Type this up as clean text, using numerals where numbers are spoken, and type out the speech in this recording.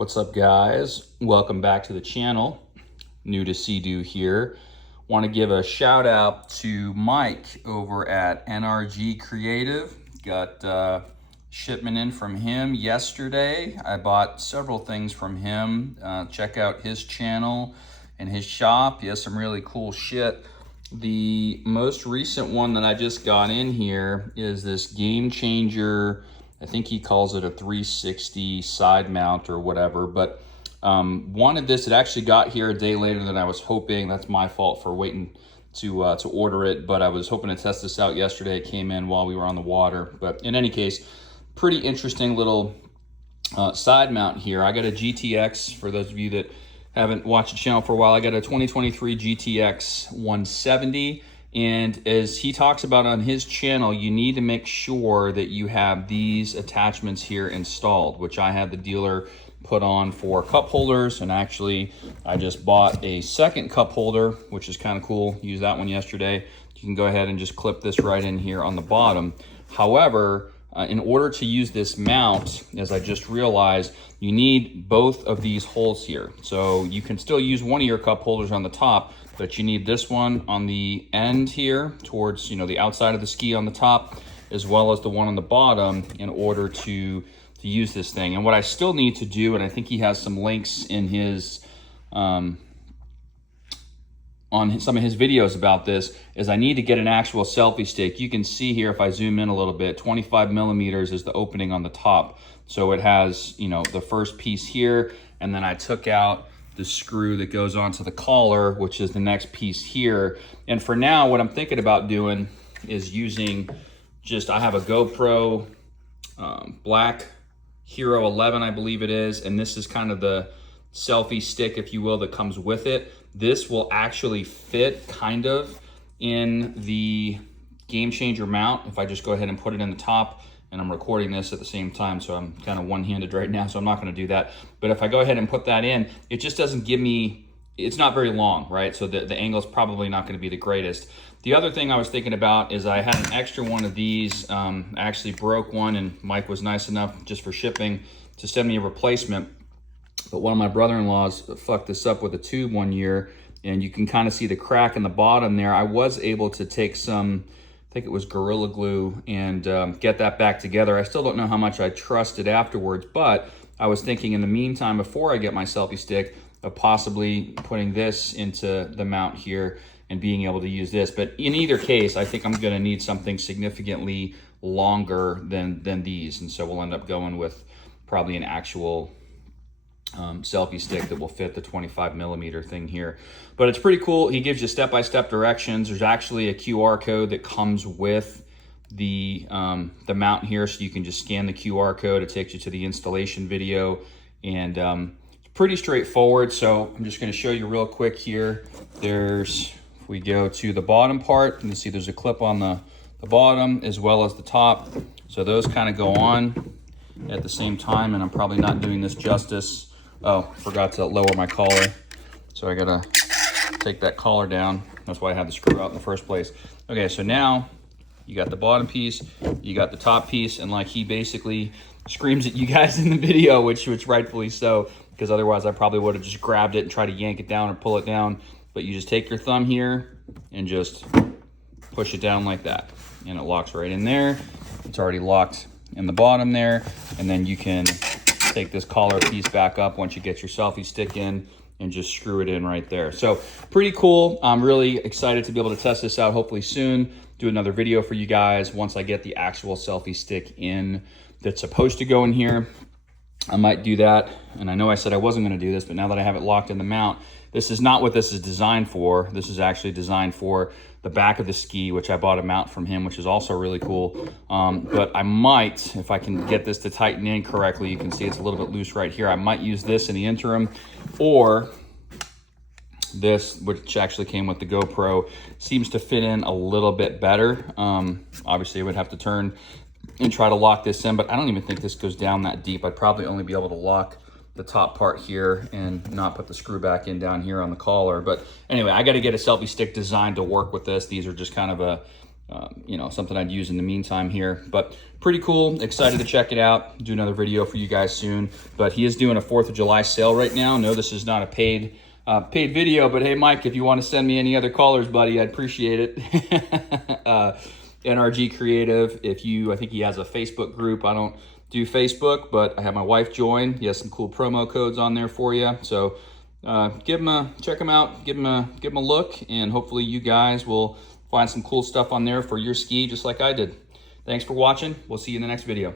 What's up, guys? Welcome back to the channel. New to See-Do here. Want to give a shout out to Mike over at NRG Creative. Got shipment in from him yesterday. I bought several things from him. Check out his channel and his shop. He has some really cool shit. The most recent one that I just got in here is this Game Changer. I think he calls it a 360 side mount or whatever, but wanted this. It actually got here a day later than I was hoping. That's my fault for waiting to order it, but I was hoping to test this out yesterday. It came in while we were on the water, but in any case, pretty interesting little side mount here. I got a GTX, for those of you that haven't watched the channel for a while, I got a 2023 GTX 170. And as he talks about on his channel, you need to make sure that you have these attachments here installed, which I had the dealer put on for cup holders. And actually, I just bought a second cup holder, which is kind of cool. Used that one yesterday. You can go ahead and just clip this right in here on the bottom. However, in order to use this mount, as I just realized, you need both of these holes here. So you can still use one of your cup holders on the top, but you need this one on the end here towards, the outside of the ski on the top, as well as the one on the bottom in order to use this thing. And what I still need to do, and I think he has some links in his, on some of his videos about this, is I need to get an actual selfie stick. You can see here, if I zoom in a little bit, 25 millimeters is the opening on the top. So it has, the first piece here, and then I took out the screw that goes onto the collar, which is the next piece here. And for now, what I'm thinking about doing is using I have a GoPro Black Hero 11, I believe it is, and this is kind of the selfie stick, if you will, that comes with it. This will actually fit kind of in the Game Changer mount if I just go ahead and put it in the top. And I'm recording this at the same time, so I'm kind of one-handed right now, so I'm not gonna do that. But if I go ahead and put that in, it just doesn't give me, it's not very long, right? So the angle is probably not gonna be the greatest. The other thing I was thinking about is I had an extra one of these. I actually broke one, and Mike was nice enough just for shipping to send me a replacement. But one of my brother-in-laws fucked this up with a tube one year, and you can kind of see the crack in the bottom there. I was able to take some, I think it was Gorilla Glue, and get that back together. I still don't know how much I trust it afterwards, but I was thinking in the meantime, before I get my selfie stick, of possibly putting this into the mount here and being able to use this. But in either case, I think I'm gonna need something significantly longer than these. And so we'll end up going with probably an actual selfie stick that will fit the 25 millimeter thing here. But it's pretty cool. He gives you step-by-step directions. There's actually a QR code that comes with the mount here, so you can just scan the QR code. It takes you to the installation video, and it's pretty straightforward. So I'm just going to show you real quick here. If we go to the bottom part, you can see there's a clip on the bottom as well as the top. So those kind of go on at the same time, and I'm probably not doing this justice. Oh, forgot to lower my collar. So I gotta take that collar down. That's why I had the screw out in the first place. Okay, so now you got the bottom piece, you got the top piece, and like he basically screams at you guys in the video, which rightfully so, because otherwise I probably would have just grabbed it and tried to yank it down or pull it down. But you just take your thumb here and just push it down like that, and it locks right in there. It's already locked in the bottom there, and then you can take this collar piece back up once you get your selfie stick in and just screw it in right there. So pretty cool. I'm really excited to be able to test this out, hopefully soon. Do another video for you guys once I get the actual selfie stick in that's supposed to go in here. I might do that. And I know I said I wasn't gonna do this, but now that I have it locked in the mount, this is not what this is designed for. This is actually designed for the back of the ski, which I bought a mount from him, which is also really cool. But I might, if I can get this to tighten in correctly, you can see it's a little bit loose right here. I might use this in the interim, or this, which actually came with the GoPro, seems to fit in a little bit better. Obviously I would have to turn and try to lock this in, but I don't even think this goes down that deep. I'd probably only be able to lock the top part here and not put the screw back in down here on the collar. But anyway, I got to get a selfie stick designed to work with this. These are just kind of you know, something I'd use in the meantime here. But pretty cool, excited to check it out. Do another video for you guys soon. But he is doing a 4th of July sale right now. No, this is not a paid video, but hey, Mike, if you want to send me any other callers, buddy, I'd appreciate it. NRG Creative, I think he has a Facebook group. I don't do Facebook, but I have my wife join. He has some cool promo codes on there for you. So check him out, give him a look, and hopefully you guys will find some cool stuff on there for your ski, just like I did. Thanks for watching. We'll see you in the next video.